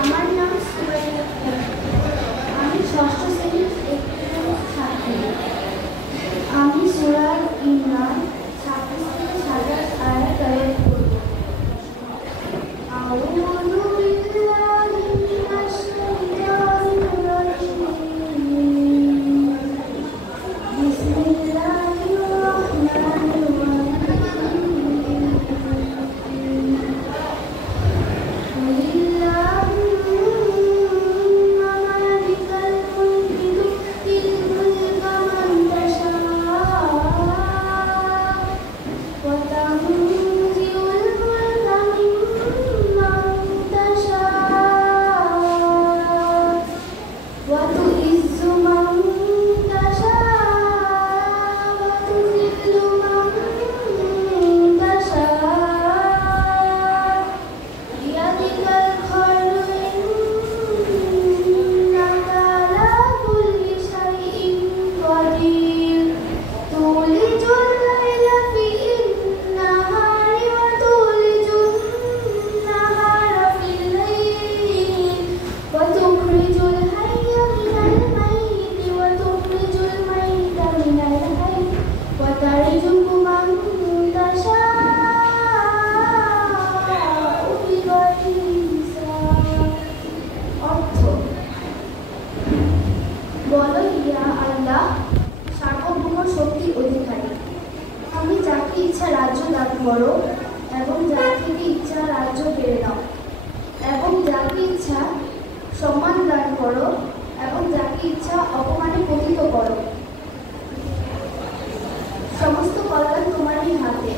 আমার নাম সুরাইয়া। আমি ষষ্ঠ শ্রেণীর একটি ছাত্রী। আমি সূরা ইমরান 26 থেকে 27 আয়াত তেলাওয়াত করব। আউযু বিল্লাহি মিনাশ শাইতানির রাজিম। বিসমিল্লাহির রাহমানির বলো, ইয়া আল্লাহ, সার্বভৌম শক্তির অধিকারী, তুমি যাকে ইচ্ছা রাজ্য দান করো এবং যার থেকে ইচ্ছা রাজ্য কেড়ে নাও, এবং যাকে ইচ্ছা সম্মান দান করো এবং যাকে ইচ্ছা অপমানে পতিত করো। সমস্ত কল্যাণ তোমারই হাতে।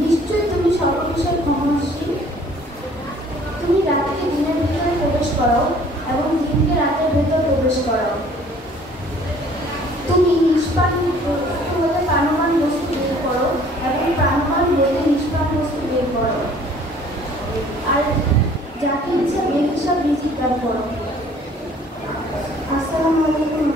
নিশ্চয়ই তুমি সর্ববিষয়ে ক্ষমাশীল। তুমি রাতকে দিনের ভিতরে প্রবেশ করো এবং দিনকে রাতের ভেতর প্রবেশ করো। তুমি নিষ্প্রাণ বস্তু হতে প্রাণবান বস্তু বের করো এবং প্রাণবান হতে নিষ্প্রাণ বস্তু বের করো, আর যাকে ইচ্ছা বেহিসাব রিজিক দান করো। আসসালামু আলাইকুম।